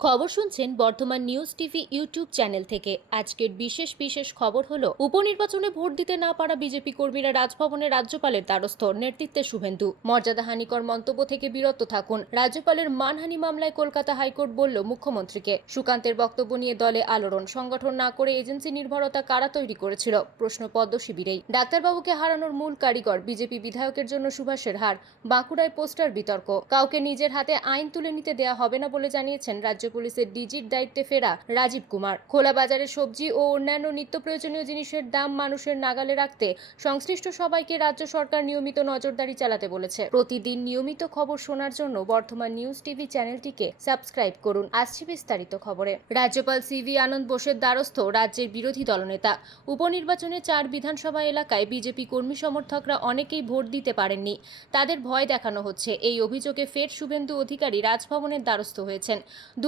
খবর শুনছেন বর্তমান নিউজ টিভি ইউটিউব চ্যানেল থেকে। আজকের বিশেষ খবর হলো, উপনির্বাচনে ভোট দিতে না পারা বিজেপি কর্মীরা রাজভবনে রাজ্যপালের দ্বারস্থ, নেতৃত্বে শুভেন্দু। মর্যাদাহানিকর মন্তব্য থেকে বিরত থাকুন, রাজ্যপালের মানহানি মামলায় কলকাতা হাইকোর্ট বলল মুখ্যমন্ত্রীকে। সুকান্তের বক্তব্য নিয়ে দলে আলোড়ন, সংগঠন না করে এজেন্সি নির্ভরতা কারা তৈরি করেছিল, প্রশ্ন পদ্ম শিবিরেই। ডাক্তারবাবুকে হারানোর মূল কারিগর বিজেপি বিধায়কের জন্য সুভাষের হার, বাঁকুড়ায় পোস্টার বিতর্ক। কাউকে নিজের হাতে আইন তুলে নিতে দেয়া হবে না বলে জানিয়েছেন রাজ্য পুলিশের ডিজির দায়িত্বে ফেরা রাজীব কুমার। খোলা বাজারে সবজি ও অন্যান্য নিত্য প্রয়োজনীয় জিনিসের দাম মানুষের নাগালে রাখতে সংশ্লিষ্ট সবাইকে রাজ্য সরকার নিয়মিত নজরদারি চালাতে বলেছে। প্রতিদিন নিয়মিত খবর শোনার জন্য বর্তমান নিউজ টিভি চ্যানেলটিকে সাবস্ক্রাইব করুন। আসছে বিস্তারিত খবরে। রাজ্যপাল সিভি আনন্দ বোসের দ্বারস্থ রাজ্যের বিরোধী দলনেতা। উপনির্বাচনে 4 বিধানসভা এলাকায় বিজেপি কর্মী সমর্থকরা অনেকেই ভোট দিতে পারেননি, তাদের ভয় দেখানো হচ্ছে। এই অভিযোগে ফের শুভেন্দু অধিকারী রাজভবনের দ্বারস্থ হয়েছেন।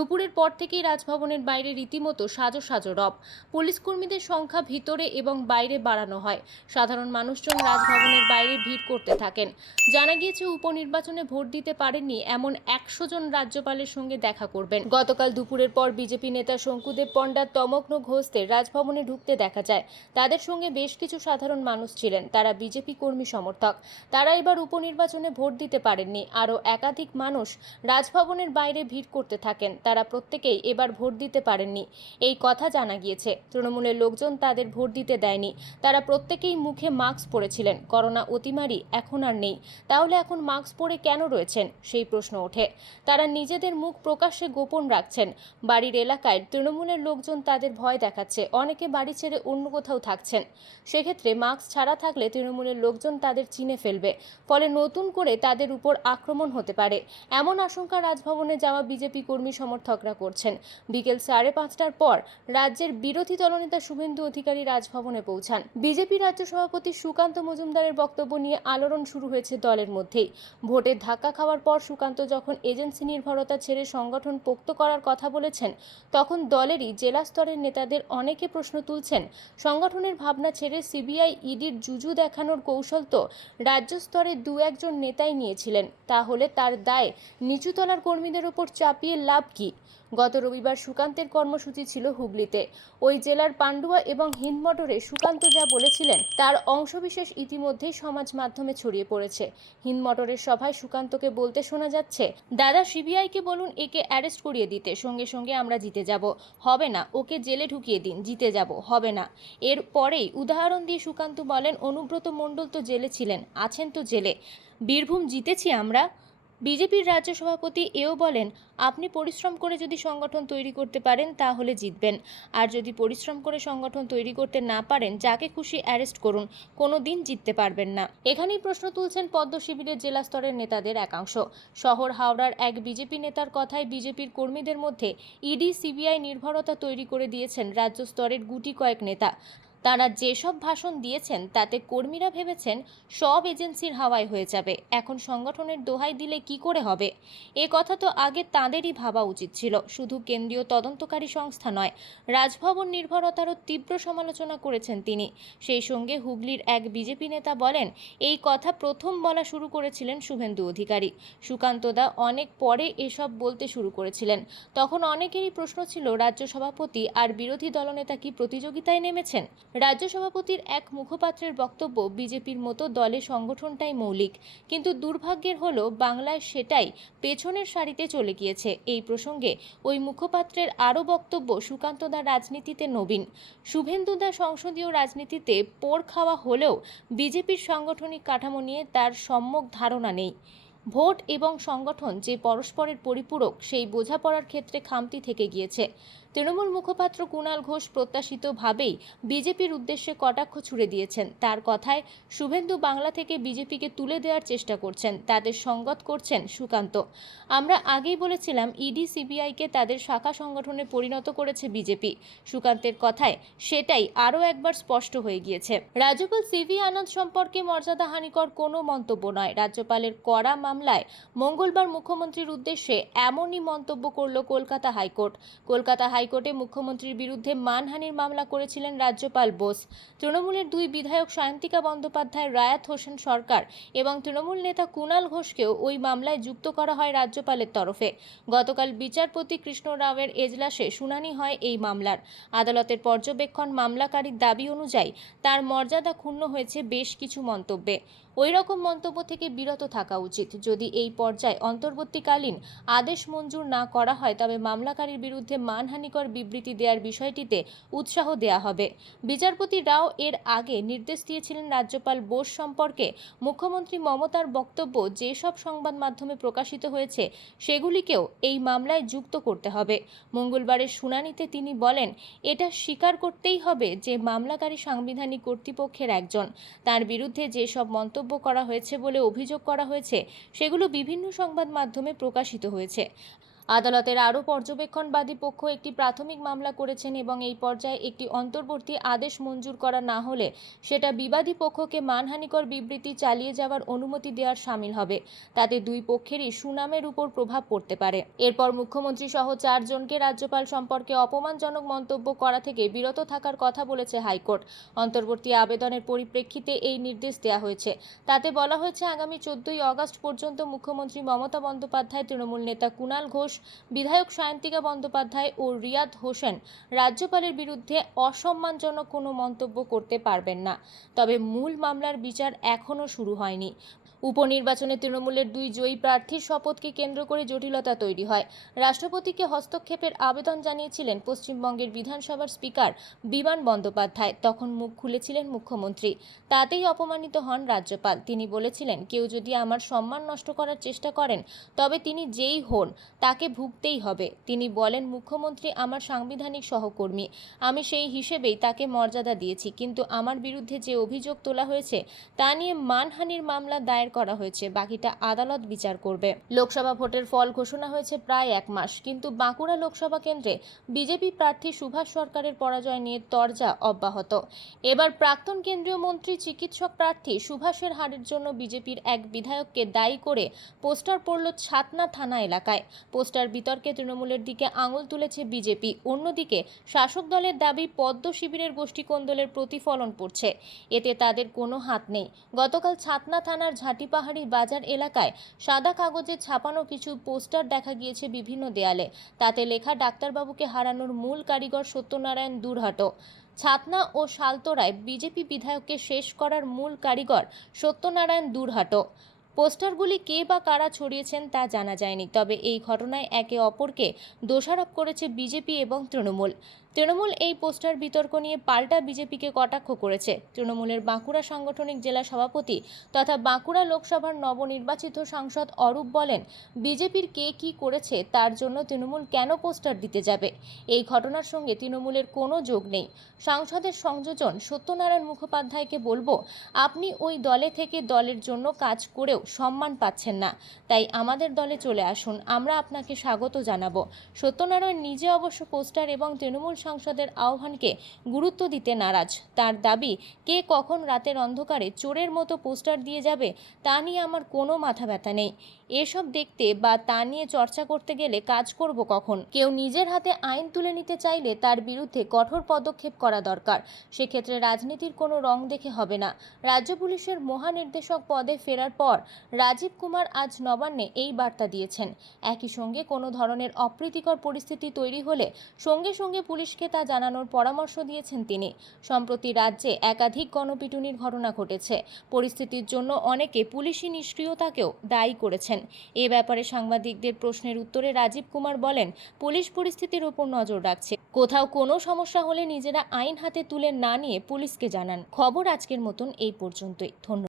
দুপুরের পর থেকেই রাজভবনের বাইরে রীতিমতো সাজো সাজো রব। পুলিশ কর্মীদের সংখ্যা ভিতরে এবং বাইরে বাড়ানো হয়। সাধারণ মানুষজন রাজভবনের বাইরে ভিড় করতে থাকেন। জানা গিয়েছে, উপনির্বাচনে ভোট দিতে পারেননি এমন 100 জন রাজ্যপালের সঙ্গে দেখা করবেন। গতকাল দুপুরের পর বিজেপি নেতা শঙ্কুদেব পণ্ডা, তমগ্ন ঘোষদের রাজভবনে ঢুকতে দেখা যায়। তাদের সঙ্গে বেশ কিছু সাধারণ মানুষ ছিলেন, তারা বিজেপি কর্মী সমর্থক। তারা এবার উপনির্বাচনে ভোট দিতে পারেননি। আরও একাধিক মানুষ রাজভবনের বাইরে ভিড় করতে থাকেন, তারা প্রত্যেকেই এবার ভোট দিতে পারেননি, এই কথা জানা গিয়েছে। তৃণমূলের লোকজন তাদের ভোট দিতে দেয়নি। তারা প্রত্যেকেই মুখে মাস্ক পরেছিলেন। করোনা অতিমারি এখন আর নেই, তাহলে এখন মাস্ক পরে কেন রয়েছেন, সেই প্রশ্ন ওঠে। তারা নিজেদের মুখ প্রকাশ্যে গোপন রাখছেন। বাড়ির এলাকায় তৃণমূলের লোকজন তাদের ভয় দেখাচ্ছে, অনেকে বাড়ি ছেড়ে অন্য কোথাও থাকছেন। সেক্ষেত্রে মাস্ক ছাড়া থাকলে তৃণমূলের লোকজন তাদের চিনে ফেলবে, ফলে নতুন করে তাদের উপর আক্রমণ হতে পারে, এমন আশঙ্কা রাজভবনে যাওয়া বিজেপি কর্মী সমর্থকরা করছেন। বিকেল 5:30টার পর রাজ্যের বিরোধী দলনেতা শুভেন্দু অধিকারী রাজভবনে পৌঁছান। বিজেপি রাজ্য সভাপতি সুকান্ত মজুমদারের বক্তব্য নিয়ে আলোড়ন শুরু হয়েছে দলের মধ্যেই। ভোটের ধাক্কা খাওয়ার পর সুকান্ত যখন এজেন্সি নির্ভরতা ছেড়ে সংগঠন পোক্ত করার কথা বলেছেন, তখন দলেরই জেলা স্তরের নেতাদের অনেকে প্রশ্ন তুলছেন, সংগঠনের ভাবনা ছেড়ে সিবিআই ইডির জুজু দেখানোর কৌশল তো রাজ্য স্তরে 2-1 জন নেতাই নিয়েছিলেন, তাহলে তার দায় নিচুতলার কর্মীদের ওপর চাপিয়ে লাভ কি? গত রবিবার সুকান্তের কর্মসূচি ছিল হুগলিতে। ওই জেলার পান্ডুয়া এবং হিন্দমটরে সুকান্ত যা বলেছিলেন তার অংশবিশেষ ইতিমধ্যেই সমাজ মাধ্যমে ছড়িয়ে পড়েছে। হিন্দমটরের সভায় সুকান্তকে বলতে শোনা যাচ্ছে, দাদা সিবিআইকে বলুন একে অ্যারেস্ট করিয়ে দিতে, সঙ্গে সঙ্গে আমরা জিতে যাব। হবে না, ওকে জেলে ঢুকিয়ে দিন, জিতে যাব। হবে না। এর পরেই উদাহরণ দিয়ে সুকান্ত বলেন, অনুব্রত মণ্ডল তো জেলে ছিলেন, আছেন তো জেলে, বীরভূম জিতেছি আমরা। বিজেপির রাজ্য সভাপতি এও বলেন, আপনি পরিশ্রম করে যদি সংগঠন তৈরি করতে পারেন তাহলে জিতবেন, আর যদি পরিশ্রম করে সংগঠন তৈরি করতে না পারেন যাকে খুশি অ্যারেস্ট করুন, কোনো দিন জিততে পারবেন না। এখানেই প্রশ্ন তুলছেন পদ্ম শিবিরের জেলা স্তরের নেতাদের একাংশ। শহর হাওড়ার এক বিজেপি নেতার কথায় বিজেপির কর্মীদের মধ্যে ইডি সিবিআই নির্ভরতা তৈরি করে দিয়েছেন রাজ্য স্তরের গুটি কয়েক নেতা। তারা যেসব ভাষণ দিয়েছেন তাতে কর্মীরা ভেবেছেন সব এজেন্সির হাওয়ায় হয়ে যাবে, এখন সংগঠনের দোহাই দিলে কি করে হবে। এ কথা তো আগে তাঁদেরই ভাবা উচিত ছিল। শুধু কেন্দ্রীয় তদন্তকারী সংস্থা নয়, রাজভবন নির্ভরতারও তীব্র সমালোচনা করেছেন তিনি। সেই সঙ্গে হুগলির এক বিজেপি নেতা বলেন, এই কথা প্রথম বলা শুরু করেছিলেন শুভেন্দু অধিকারী। সুকান্তদা অনেক পরে এসব বলতে শুরু করেছিলেন। তখন অনেকেরই প্রশ্ন ছিল, রাজ্য সভাপতি আর বিরোধী দলনেতা কি প্রতিযোগিতায় নেমেছেন? রাজ্য সভাপতির এক মুখপাত্রের বক্তব্য, বিজেপির মতো দলে সংগঠনটাই মৌলিক, কিন্তু দুর্ভাগ্যের হলো বাংলায় সেটাই পেছনের সারিতে চলে গিয়েছে। এই প্রসঙ্গে ওই মুখপাত্রের আরও বক্তব্য, সুকান্তদা রাজনীতিতে নবীন, শুভেন্দুদা সংসদীয় রাজনীতিতে পোড় খাওয়া হলেও বিজেপির সাংগঠনিক কাঠামো নিয়ে তার সম্যক ধারণা নেই। ভোট এবং সংগঠন যে পরস্পরের পরিপূরক, সেই বোঝাপড়ার ক্ষেত্রে খামতি থেকে গিয়েছে। তৃণমূল মুখপাত্র কুণাল ঘোষ প্রত্যাশিতভাবেই বিজেপির উদ্দেশ্যে কটাক্ষ ছুড়ে দিয়েছেন। তার কথায়, শুভেন্দু বাংলা থেকে বিজেপিকে তুলে দেওয়ার চেষ্টা করছেন, তাদের সঙ্গত করছেন সুকান্ত। আমরা আগেই বলেছিলাম, ইডি সিবিআইকে তাদের শাখা সংগঠনে পরিণত করেছে বিজেপি। সুকান্তের কথায় সেটাই আরও একবার স্পষ্ট হয়ে গিয়েছে। রাজ্যপাল সিভি আনন্দ সম্পর্কে মর্যাদাহানিকর কোনো মন্তব্য নয়। রাজ্যপালের কড়া মামলা মামলায় মঙ্গলবার মুখ্যমন্ত্রীর উদ্দেশ্যে এমনই মন্তব্য করল কলকাতা হাইকোর্ট। কলকাতা হাইকোর্টে মুখ্যমন্ত্রীর বিরুদ্ধে মানহানির মামলা করেছিলেন রাজ্যপাল বোস। তৃণমূলের দুই বিধায়ক সায়ন্তিকা বন্দ্যোপাধ্যায়, রায়াত হোসেন সরকার এবং তৃণমূল নেতা কুণাল ঘোষকেও ওই মামলায় যুক্ত করা হয় রাজ্যপালের তরফে। গতকাল বিচারপতি কৃষ্ণ রাওয়ের এজলাসে শুনানি হয় এই মামলার। আদালতের পর্যবেক্ষণ, মামলাকারীর দাবি অনুযায়ী তার মর্যাদা ক্ষুণ্ণ হয়েছে বেশ কিছু মন্তব্যে। ওই রকম মন্তব্য থেকে বিরত থাকা উচিত। যদি এই পর্যায়ে অন্তর্বর্তীকালীন আদেশ মঞ্জুর না করা হয় তবে মামলাকারীর বিরুদ্ধে মানহানিকর বিবৃতি দেওয়ার বিষয়টিতে উৎসাহ দেওয়া হবে। বিচারপতি রাও এর আগে নির্দেশ দিয়েছিলেন রাজ্যপাল বোস সম্পর্কে মুখ্যমন্ত্রী মমতার বক্তব্য যেসব সংবাদ মাধ্যমে প্রকাশিত হয়েছে সেগুলিকেও এই মামলায় যুক্ত করতে হবে। মঙ্গলবারের শুনানিতে তিনি বলেন, এটা স্বীকার করতেই হবে যে মামলাকারী সাংবিধানিক কর্তৃপক্ষের একজন। তার বিরুদ্ধে যেসব মন্তব্য করা হয়েছে বলে অভিযোগ করা হয়েছে সেগুলো বিভিন্ন সংবাদ মাধ্যমে প্রকাশিত হয়েছে। আদালতের আরও পর্যবেক্ষণবাদী পক্ষ একটি প্রাথমিক মামলা করেছেন এবং এই পর্যায়ে একটি অন্তর্বর্তী আদেশ মঞ্জুর করা না হলে সেটা বিবাদী পক্ষকে মানহানিকর বিবৃতি চালিয়ে যাওয়ার অনুমতি দেওয়ার শামিল হবে। তাতে দুই পক্ষেরই সুনামের উপর প্রভাব পড়তে পারে। এরপর মুখ্যমন্ত্রী সহ 4 জনকে রাজ্যপাল সম্পর্কে অপমানজনক মন্তব্য করা থেকে বিরত থাকার কথা বলেছে হাইকোর্ট। অন্তর্বর্তী আবেদনের পরিপ্রেক্ষিতে এই নির্দেশ দেওয়া হয়েছে। তাতে বলা হয়েছে, আগামী 14ই আগস্ট পর্যন্ত মুখ্যমন্ত্রী মমতা বন্দ্যোপাধ্যায়, তৃণমূল নেতা কুণাল ঘোষ, বিধায়ক সায়ন্তিকা বন্দ্যোপাধ্যায় ও রিয়াদ হোসেন রাজ্যপালের বিরুদ্ধে অসম্মানজনক কোনো মন্তব্য করতে পারবেন না। তবে মূল মামলার বিচার এখনও শুরু হয়নি। উপনির্বাচনে তৃণমূলের দুই জয়ী প্রার্থীর শপথকে কেন্দ্র করে জটিলতা তৈরি হয়। রাষ্ট্রপতিকে হস্তক্ষেপের আবেদন জানিয়েছিলেন পশ্চিমবঙ্গের বিধানসভার স্পিকার বিমান বন্দ্যোপাধ্যায়। তখন মুখ খুলেছিলেন মুখ্যমন্ত্রী। তাতেই অপমানিত হন রাজ্যপাল। তিনি বলেছিলেন, কেউ যদি আমার সম্মান নষ্ট করার চেষ্টা করেন তবে তিনি যেই হন তাকে ভুগতেই হবে। তিনি বলেন, মুখ্যমন্ত্রী আমার সাংবিধানিক সহকর্মী, আমি সেই হিসেবেই তাকে মর্যাদা দিয়েছি, কিন্তু আমার বিরুদ্ধে যে অভিযোগ তোলা হয়েছে তা নিয়ে মানহানির মামলা দায়ের করা হয়েছে। বাকিটা আদালত বিচার করবে। লোকসভা ভোটের ফল ঘোষণা হয়েছে প্রায় 1 মাস, কিন্তু বাঁকুড়া লোকসভা কেন্দ্রে বিজেপি প্রার্থী সুভাষ সরকারের পরাজয় নিয়ে তরজা অব্যাহত। এবার প্রাক্তন কেন্দ্রীয় মন্ত্রী চিকিৎসক প্রার্থী সুভাষের হারের জন্য বিজেপির এক বিধায়ককে দায়ী করে পোস্টার পড়ল ছাতনা থানা এলাকায়। পোস্টার বিতর্কে তৃণমূলের দিকে আঙুল তুলেছে বিজেপি। অন্যদিকে শাসক দলের দাবি পদ্ম শিবিরের গোষ্ঠী কোন্দলের প্রতিফলন পড়ছে, এতে তাদের কোনো হাত নেই। গতকাল ছাতনা থানার ঝাটিপাহাড়ি বাজার এলাকায় সাদা কাগজে ছাপানো কিছু পোস্টার দেখা গিয়েছে বিভিন্ন দেয়ালে। তাতে লেখা, ডাক্তারবাবুকে হারানোর মূল কারিগর সত্যনারায়ণ দুরহাটো। ছাতনা ও শালতোরায় বিজেপি বিধায়ককে শেষ করার মূল কারিগর সত্যনারায়ণ দুরহাটো। পোস্টারগুলি কে বা কারা ছড়িয়েছেন তা জানা যায়নি। তবে এই ঘটনায় একে অপরকে দোষারোপ করেছে বিজেপি এবং তৃণমূল। তৃণমূল এই পোস্টার বিতর্ক নিয়ে পাল্টা বিজেপিকে কটাক্ষ করেছে। তৃণমূলের বাঁকুড়া সাংগঠনিক জেলা সভাপতি তথা বাঁকুড়া লোকসভার নবনির্বাচিত সাংসদ অরূপ বলেন, বিজেপির কে কী করেছে তার জন্য তৃণমূল কেন পোস্টার দিতে যাবে? এই ঘটনার সঙ্গে তৃণমূলের কোনো যোগ নেই। সাংসদের সংযোজন সত্যনারায়ণ মুখোপাধ্যায়কে বলবো, আপনি ওই দলে থেকে দলের জন্য কাজ করেও সম্মান পাচ্ছেন না, তাই আমাদের দলে চলে আসুন, আমরা আপনাকে স্বাগত জানাবো। সত্যনারায়ণ নিজে অবশ্য পোস্টার এবং তৃণমূল সাংসদের আহ্বানকে গুরুত্ব দিতে নারাজ। তার দাবি, কে কখন রাতের অন্ধকারে চোরের মতো পোস্টার দিয়ে যাবে তা নিয়ে আমার কোনো মাথা ব্যথা নেই। এসব দেখতে বা তা নিয়ে চর্চা করতে গেলে কাজ করব কখন? কেউ নিজের হাতে আইন তুলে নিতে চাইলে তার বিরুদ্ধে কঠোর পদক্ষেপ করা দরকার। সেক্ষেত্রে রাজনীতির কোনো রং দেখে হবে না। রাজ্য পুলিশের মহানির্দেশক পদে ফেরার পর রাজীব কুমার আজ নবান্নে এই বার্তা দিয়েছেন। একই সঙ্গে কোনো ধরনের অপ্রীতিকর পরিস্থিতি তৈরি হলে সঙ্গে সঙ্গে পুলিশকে তা জানানোর পরামর্শ দিয়েছেন তিনি। সম্প্রতি রাজ্যে একাধিক গণপিটুনির ঘটনা ঘটেছে। পরিস্থিতির জন্য অনেকে পুলিশি নিষ্ক্রিয়তাকেও দায়ী করেছেন। এ ব্যাপারে সাংবাদিকদের প্রশ্নের উত্তরে রাজীব কুমার বলেন, পুলিশ পরিস্থিতির উপর নজর রাখছে। কোথাও কোনো সমস্যা হলে নিজেরা আইন হাতে তুলে না নিয়ে পুলিশকে জানান। খবর আজকের মতন এই পর্যন্তই। ধন্যবাদ।